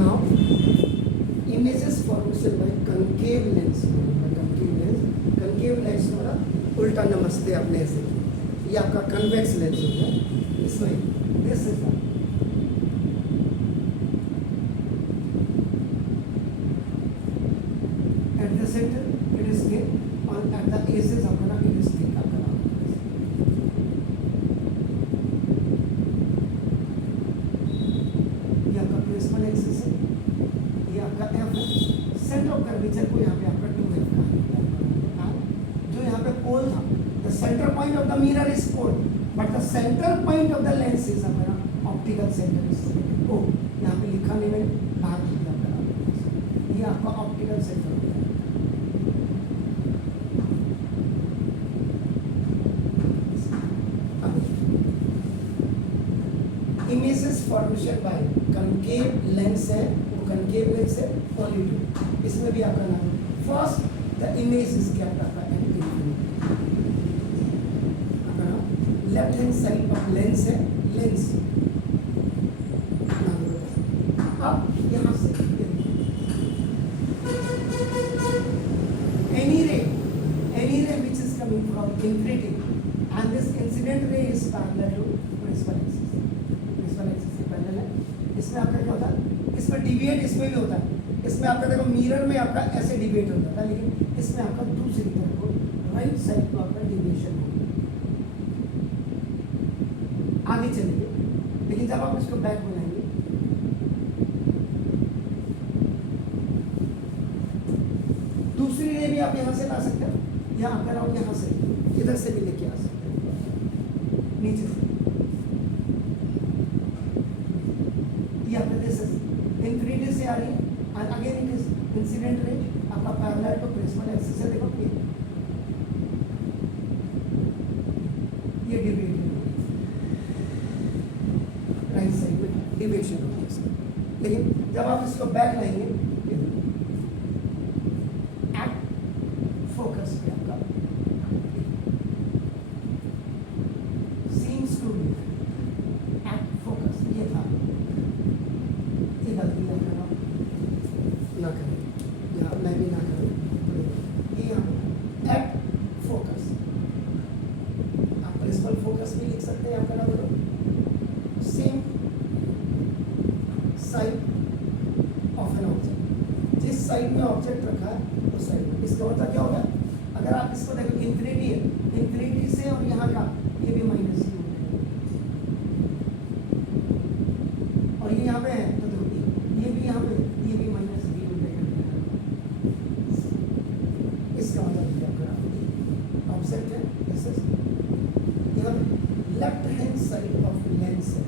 now images formation by concave lens. concave lens वाला उल्टा नमस्ते आपने ऐसे किया, ये आपका convex lens हो गया. इसमें this is the at the center it is thick और at the edges आपका ना it is thick आपका ना. ये आपका प्रिज्मल एक्सिस है, ये आपका एफ है. सेंटर ऑफ कर्वेचर को यहाँ पे आपका 2f का है. जो यहाँ पे पोल था, the center point of the mirror is pole, but the center point of the lens is अपना optical center is o. यहाँ पे लिखा नहीं मैंने, बाहर लिख दिया आपका. ये आपका optical center होता है. Images formation by concave lens है, वो कंकेव लेंस है ओनली टू. इसमें भी आपका नाम first the image is kept आपका left hand side of lens है, लेंस. अब यहाँ से any ray which is coming from infinity and this incident ray is parallel to principal axis. इसमें आपका क्या होता है, इसमें डिविएट इसमें भी होता है. इसमें आपका देखो मिरर में आपका ऐसे डिविएट होता था, लेकिन इसमें आपका दूसरी तरफ को राइट साइड को आपका डिविएशन होगा. आगे चलेंगे, लेकिन जब आप इसको बैक बनाएंगे दूसरी रे भी आप यहाँ से ला सकते हो, यहाँ अगर आप यहाँ से इधर से भी लेके आ सकते हो नीचे से. इंफिनिटी से आ रही है और again it is incident ray आपका पैरेलल टू प्रिंसिपल एक्सिस है. देखो ये डिविएट राइट साइड में डिविएशन होगी इसका. लेकिन जब आप इसको बैक लाएंगे एट फोकस पे आपका seems to be at focus. ये था, ये गलती ना करें, या मैं भी ना करूँ. ये यहाँ एट फोकस, आप प्रिंसिपल फोकस भी लिख सकते हैं. आपका ना बोलो same side of an object, जिस साइड में ऑब्जेक्ट रखा है उस साइड में. इसका मतलब क्या होगा, अगर आप इसको देखो इंफिनिटी है, इंफिनिटी से और यहाँ का ये भी माइनस और ये यहाँ पे है तो ये भी यहाँ पे ये भी माइनस बी मिलेगा. इसका मतलब आपका ऑब्जेक्ट है दिस इज यहाँ left hand side of lens है.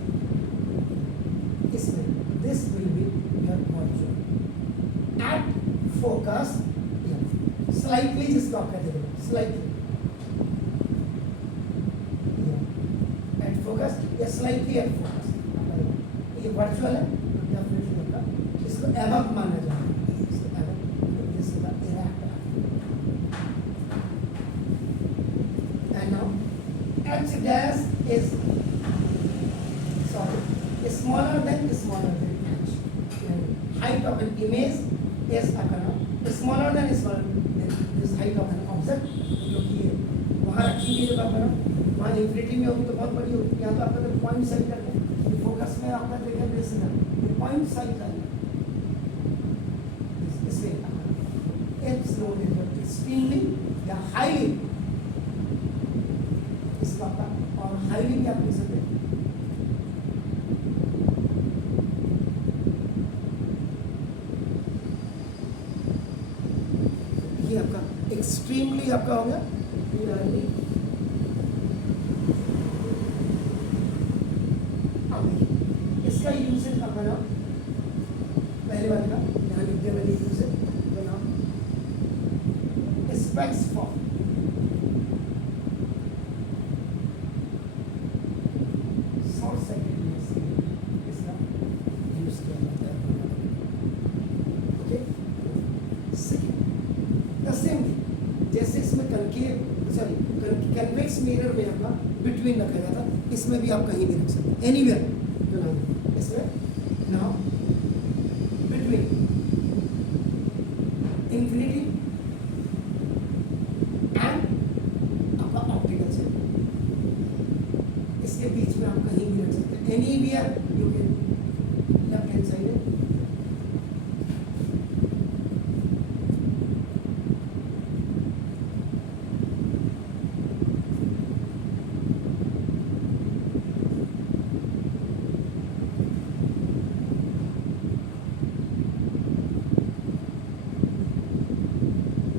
इसमें this will be your object at focus. Slightly जिसको आप कहते हैं स्लाइटली एट फोकस या स्लाइटली एट फोकस. ये वर्चुअल है, इसको एबव माना जाता है. And now h dash is smaller than h. Height of an image is smaller than this height of an object. जो कि वहाँ रखी हुई जब आप वहाँ इंफिनिटी में होगी तो बहुत बड़ी होगी. यहाँ तो आपका तो पॉइंट साइड करते हैं, फोकस में आपका देखा जैसे ना पॉइंट साइज आएगा. इसलिए एप्सिलॉन इज एक्सट्रीमली या हाईली, इसका आपका और हाईली भी आप लिख सकते हैं. ये आपका एक्सट्रीमली आपका हो गया. इसका यूसेज आपका नाम पहले वाले का यहाँ लिख दिया मैंने यूसेज तो नाम स्पेक्स फॉर्म. शॉर्ट साइटेड इसका यूज किया जाता है. Okay, second the same thing जैसे इसमें कन्वेक्स मिरर में आपका बिटवीन रखा जाता, इसमें भी आप कहीं भी रख सकते हैं एनीवेयर. इसमें नाउ इंफिनिटी एंड आपका ऑप्टिकल सेंटर। इसके बीच में आप कहीं भी रख सकते हैं, anywhere you can. Left hand side है,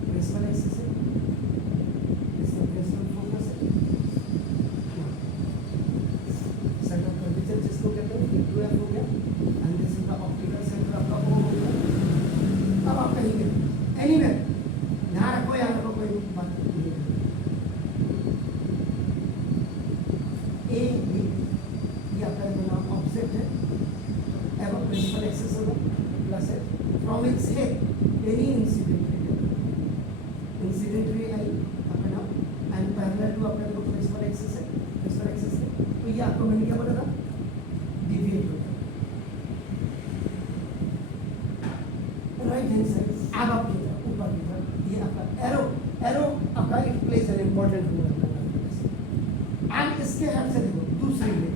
प्रिंसिपल एक्सिस है, इसका प्रिंसिपल फोकस है, सेंटर ऑफ कर्वेचर जिसको कहते हैं E2F हो गया, and this is the optical centre आपका O हो गया। अब आप कहीं भी एनीवेयर, ध्यान रखो, याद रखो, कोई बात नहीं है। A B ये आपका नाम ऑब्जेक्ट है, एवं प्रिंसिपल एक्सिस होगा प्लस है, from its head any incident ray आई आपका नाम एंड पैरेलल टू आपका जो प्रिंसिपल एक्सिस है, तो ये आपको मैंने क्या बोला था, डिविएट होगा राइट हैंड साइड। अब आप की तरफ ऊपर की तरफ ये आपका एरो आपका it plays an important role आपका, एंड इसके हेड से देखो दूसरी रे,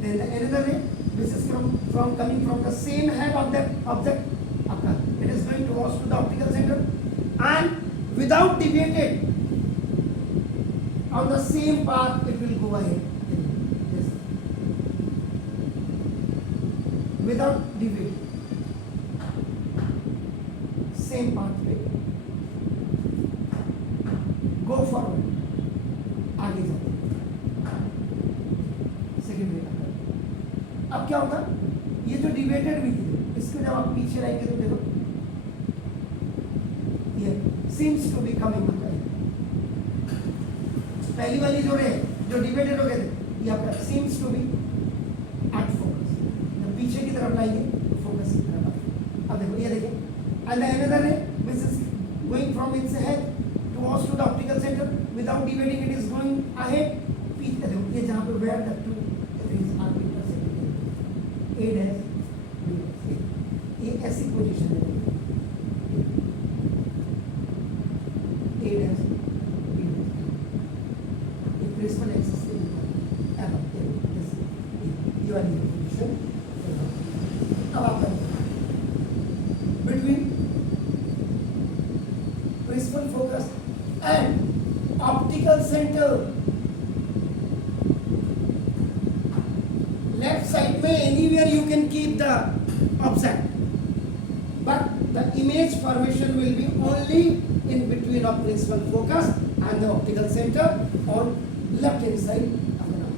then the another ray which is from coming from the same head of that object आपका, it is going towards to the optical center and without deviated on the same path it will go ahead this without deviating same path पे go forward आगे जाते second रे। अब क्या होगा, ये जो डिवेटेड हुई थी इसको जब आप पीछे लाएंगे तो देखो ये सीम्स टू बी कमिंग, पहली वाली जो रे जो डिवेटेड हो गए थे ये आपका seems to be at focus, जब पीछे की तरफ लाएंगे तो फोकस की तरफ आएगा। अब देखो ये देखिए, and another ray which is going from its head towards to the optical centre without deviating, it is going ahead. पीछे देखो ये जहां पे where the two rays are intersecting, A dash B, ये ऐसी पोजीशन है, ए डैश बी, ये principal axis के ऊपर अब ये वाली पोजीशन। अब आप between principal focus and optical centre left side में anywhere you can keep the object, but the image formation will be only in between of principal focus and the optical center on left hand side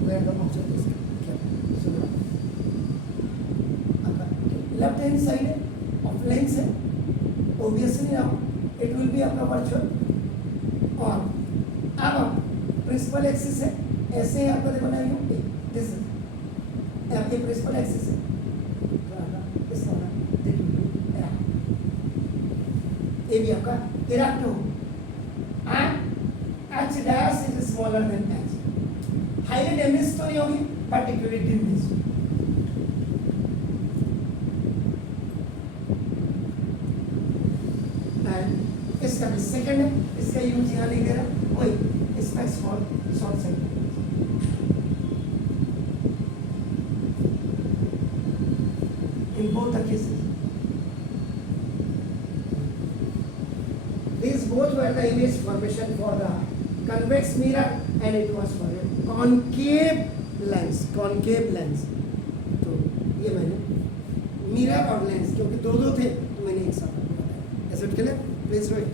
where the object is kept. So left hand side of lens है, obviously now it will be आपका virtual और अब principal axis है, ऐसे आपका देखो ना this आपके प्रिंसिपल एक्सिस है, इसका ये भी आपका इरेक्ट हो, and H dash is smaller than H, highly damage तो नहीं होगी but it will diminish. And इसका भी सेकंड है, इसका यूज यहाँ नहीं दे रहा, वही specs for short side. In both the cases, these both were the image formation for the convex mirror and it was for a concave lens, तो ये मैंने मिरर और लेंस क्योंकि दो थे तो मैंने एक साथ बताया। ऐसे के लिए प्लीज रोइट।